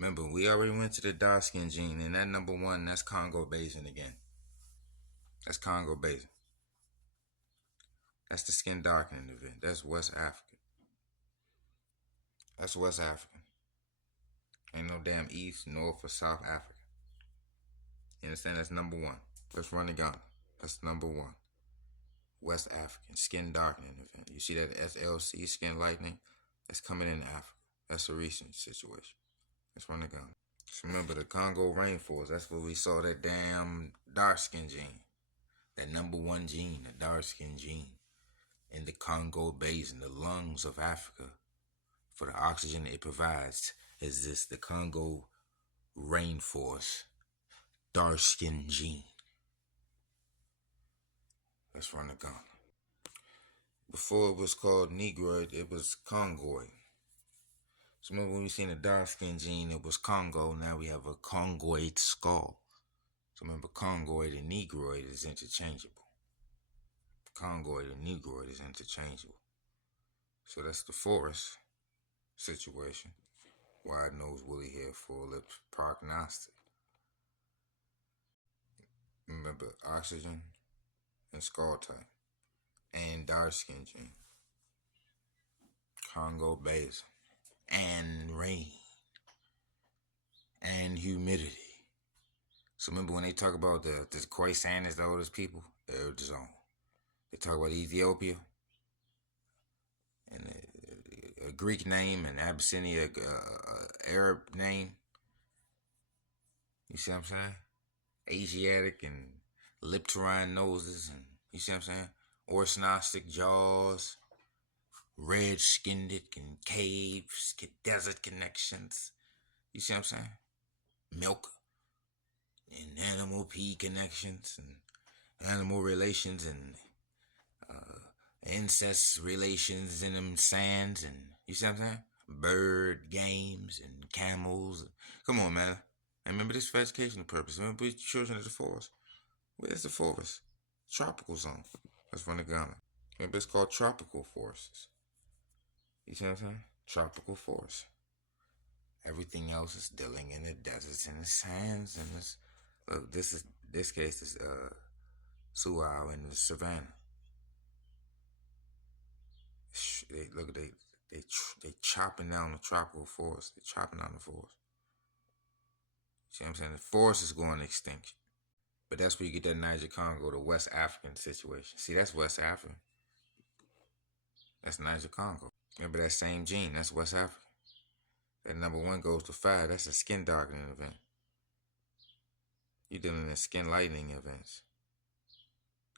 Remember, we already went to the Darkskin gene, and that number one, that's Congo Basin again. That's Congo Basin. That's the skin darkening event. That's West African. That's West African. Ain't no damn East, North, or South Africa. You understand? That's number one. Let's run the gauntlet. That's number one. West African skin darkening event. You see that SLC skin lightening? That's coming in Africa. That's a recent situation. Let's run the gauntlet. So remember the Congo rainforest. That's where we saw that damn Darkskin gene. That number one gene, the Darkskin gene. In the Congo Basin, the lungs of Africa, for the oxygen it provides, is this the Congo rainforest Darkskin gene. Let's run the gauntlet. Before it was called Negroid, it was Congoid. So remember when we seen the Darkskin gene, it was Congo. Now we have a Congoid skull. So remember, Congoid and Negroid is interchangeable. Congoid and Negroid is interchangeable. So that's the forest situation. Wide nose, woolly hair, full lips, prognostic. Remember, oxygen and skull type. And Darkskin gene. Congo Basin. And rain. And humidity. So remember when they talk about the Khoisan is the oldest people? They're the zone. They talk about Ethiopia. And a Greek name, an Abyssinia Arab name. You see what I'm saying? Asiatic and lip-terine noses, and you see what I'm saying? Orthognostic jaws, red-skinned and caves, desert connections. You see what I'm saying? Milk and animal pee connections and animal relations and incest relations in them sands, and you see what I'm saying? Bird games and camels. Come on, man. And remember this for educational purpose. Remember we're children of the forest. Where's the forest? Tropical zone. Let's run the gauntlet. Remember it's called tropical forests. You see what I'm saying? Tropical forest. Everything else is dealing in the deserts and the sands and this. Look, this case is Suau in the savannah. They chopping down the tropical forest. They chopping down the forest. See what I'm saying? The forest is going extinct. But that's where you get that Niger Congo, the West African situation. See, that's West Africa. That's Niger Congo. Remember that same gene? That's West Africa. That number one goes to 5. That's a skin darkening event. You're dealing in skin lightening events.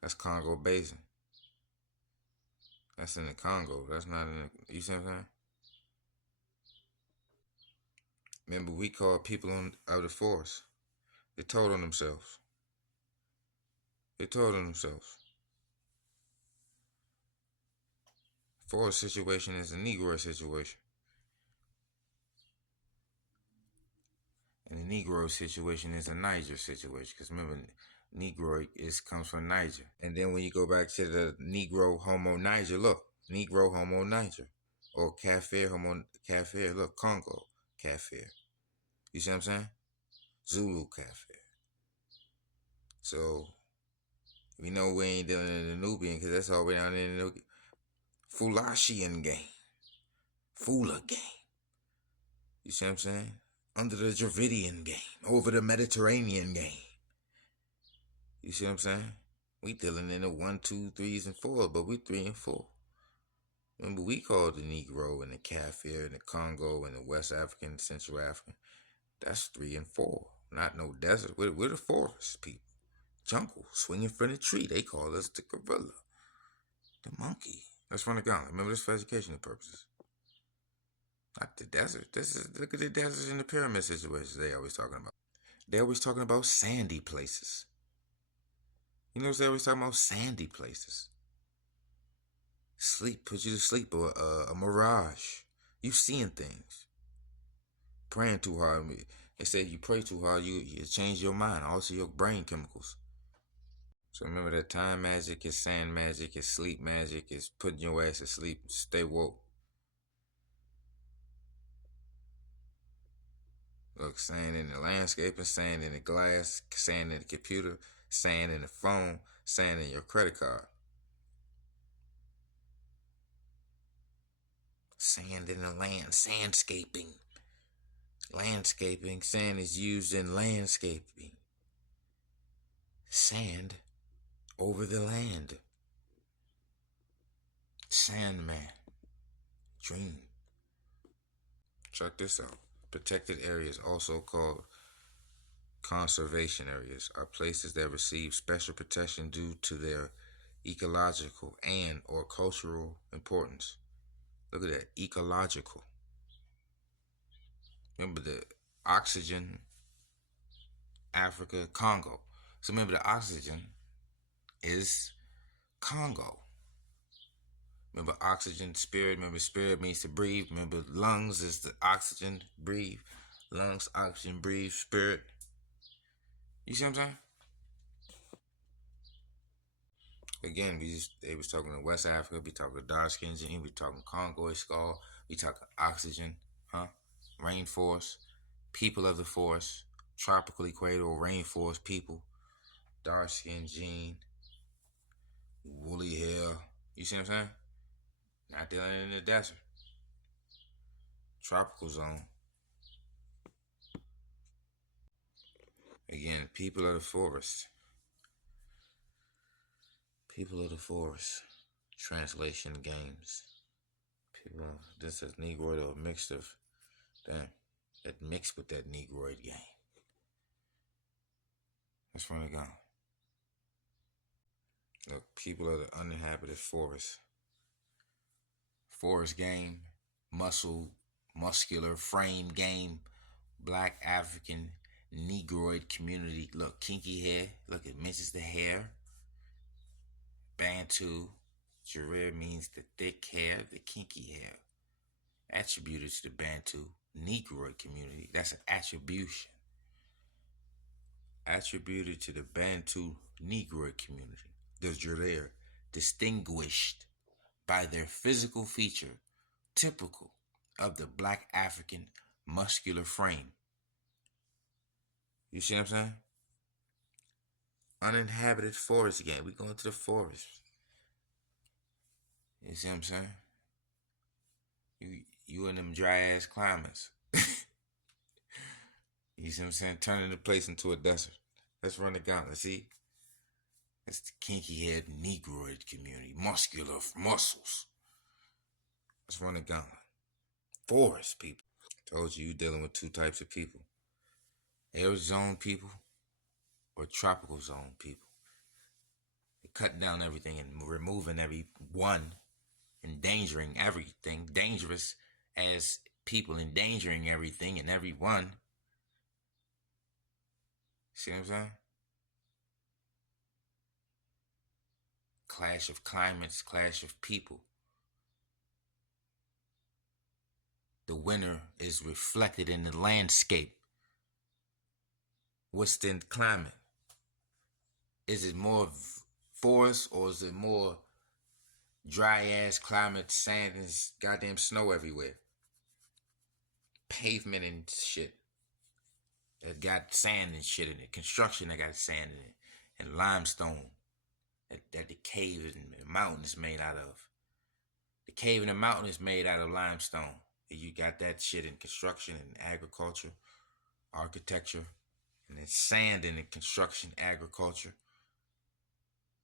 That's Congo Basin. That's in the Congo. That's not in the, you see what I'm saying? Remember, we call people of the forest. They told on themselves. They told on themselves. Forest situation is a Negro situation. And the Negro situation is a Niger situation. Because remember, Negro comes from Niger. And then when you go back to the Negro Homo Niger, look, Negro Homo Niger. Or Kafir Homo Kafir, look, Congo Kafir. You see what I'm saying? Zulu Kafir. So, we know we ain't dealing in the Nubian because that's all way down in the Fulashian game. Fula game. You see what I'm saying? Under the Dravidian game. Over the Mediterranean game. You see what I'm saying? We dealing in the 1, 2, 3s, and 4, but we 3 and 4. Remember, we called the Negro and the Kafir and the Congo and the West African, Central African. That's 3 and 4. Not no desert. We're the forest people. Jungle, swinging from the tree. They call us the gorilla. The monkey. Let's run the gauntlet. Remember this for educational purposes. Not the desert. Look at the deserts and the pyramid situations they always talking about. They always talking about sandy places. You know what they always talking about? Sandy places. Sleep, put you to sleep, or a mirage. You seeing things. Praying too hard. They say if you pray too hard, you change your mind, alter your brain chemicals. So remember that time magic is sand magic, is sleep magic, is putting your ass to sleep. Stay woke. Look, sand in the landscaping, sand in the glass, sand in the computer, sand in the phone, sand in your credit card. Sand in the land, sandscaping. Landscaping, sand is used in landscaping. Sand over the land. Sandman. Dream. Check this out. Protected areas, also called conservation areas, are places that receive special protection due to their ecological and or cultural importance. Look at that, ecological. Remember the oxygen, Africa, Congo. So remember the oxygen is Congo. Remember oxygen, spirit. Remember spirit means to breathe. Remember lungs is the oxygen, breathe. Lungs, oxygen, breathe, spirit. You see what I'm saying? Again, they was talking to West Africa, we talking Darkskin, we talking Congo skull, we talking oxygen, rainforest, people of the forest, tropical equatorial rainforest people, dark skin gene, woolly hair. You see what I'm saying? Not dealing in the desert. Tropical zone. Again, people of the forest. People of the forest. Translation games. People, this is Negroid or mixed of, damn, that mixed with that Negroid game. Let's run it down. Look, people of the uninhabited forest. Forest game, muscular frame game, black African Negroid community. Look, kinky hair. Look, it mentions the hair. Bantu. Jarir means the thick hair, the kinky hair. Attributed to the Bantu Negroid community. That's an attribution. Attributed to the Bantu Negroid community. The Jarir, distinguished by their physical feature typical of the black African muscular frame. You see what I'm saying? Uninhabited forest again. We going to the forest. You see what I'm saying? You in them dry ass climates. You see what I'm saying? Turning the place into a desert. Let's run the gauntlet. See? That's the kinky head Negroid community. Muscular muscles. Let's run the gauntlet. Forest people. Told you dealing with two types of people. Air zone people or tropical zone people. They cut down everything and removing everyone, endangering everything. Dangerous as people endangering everything and everyone. See what I'm saying? Clash of climates, clash of people. The winner is reflected in the landscape. What's the climate? Is it more forest or is it more dry ass climate, sand and goddamn snow everywhere? Pavement and shit that got sand and shit in it. Construction that got sand in it. And limestone that the cave and the mountain is made out of. The cave and the mountain is made out of limestone. You got that shit in construction and agriculture, architecture, and then sand in the construction, agriculture.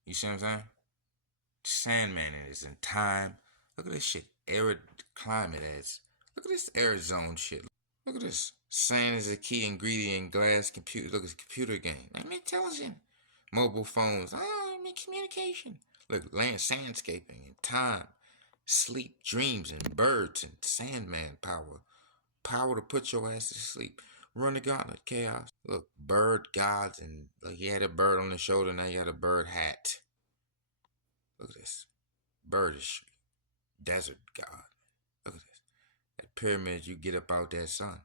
You see what I'm saying? Sandman is in time. Look at this shit. Arid climate as. Look at this arid zone shit. Look at this. Sand is a key ingredient in glass computer. Look, it's a computer game. I'm intelligent. Mobile phones. I mean communication. Look, land sandscaping and time. Sleep, dreams, and birds and Sandman power. Power to put your ass to sleep. Run the gauntlet, chaos. Look, bird gods, and look, he had a bird on the shoulder, now you got a bird hat. Look at this. Birdishry. Desert god. Look at this. That pyramid, you get up out that sun.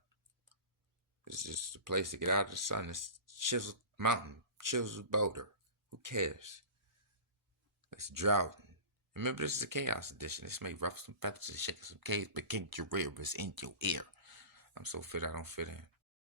It's just a place to get out of the sun. It's chiseled mountain, chiseled boulder. Who cares? It's drought. Remember, this is a chaos edition. This may ruffle some feathers and shake some caves, but King Jarir is in your ear. I'm so fit I don't fit in.